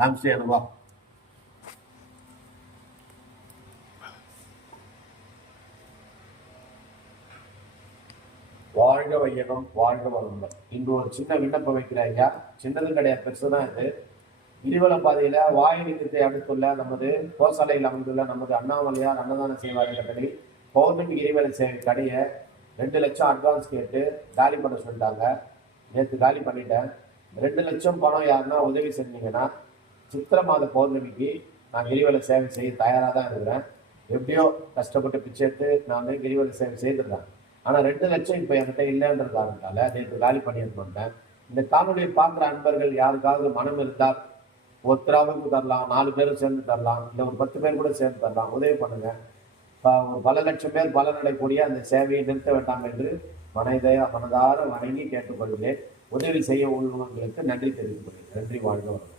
காமிச்சு அனுபவா. வாழ்க வையகம், வாழ்க வளமுடன். இன்று ஒரு சின்ன விண்ணப்பம் வைக்கிறேன் ஐயா. சின்னது கிடையாது, பெருசுதான் இது. கிரிவலம் பாதையில வாயுலிங்கத்தை அடுத்துள்ள நமது கோசாலையில் அமைந்துள்ள நமது அண்ணாமலையார் அன்னதானம் செய்வார் கட்டளை பௌர்ணமி கிரிவல சேவை கடையை 2 லட்சம் அட்வான்ஸ் கேட்டு காலி பண்ண சொல்லிட்டாங்க. நேற்று காலி பண்ணிட்டேன். 2 லட்சம் பணம் யாருன்னா உதவி செஞ்சீங்கன்னா சித்திரை மாத பௌர்ணமிக்கு நான் கிரிவல சேவை செய்ய தயாராக தான் இருக்கிறேன். எப்படியோ கஷ்டப்பட்டு பிச்சை எடுத்து நான் வந்து கிரிவல சேவை செய்திருக்கேன். ஆனால் 2 லட்சம் இப்போ என்கிட்ட இல்லைன்ற காரணத்தால நேற்று காலி பண்ணியிருந்தேன். இந்த காணொலியை பார்க்குற அன்பர்கள் யாருக்காவது மனம் இருந்தால் ஒருத்தராவுக்கு தரலாம், 4 பேரும் சேர்ந்து தரலாம், இல்லை ஒரு 10 பேர் கூட சேர்ந்து தரலாம். உதவி பண்ணுங்க. பல லட்சம் பேர் பலனடையக்கூடிய அந்த சேவையை நிறுத்த வேண்டாம் என்று மனதார வணங்கி கேட்டுக்கொள்கிறேன். உதவி செய்ய உள்ளவங்களுக்கு நன்றி தெரிவித்துக் கொள்கிறேன். நன்றி, வாழ்க வளமுடன்.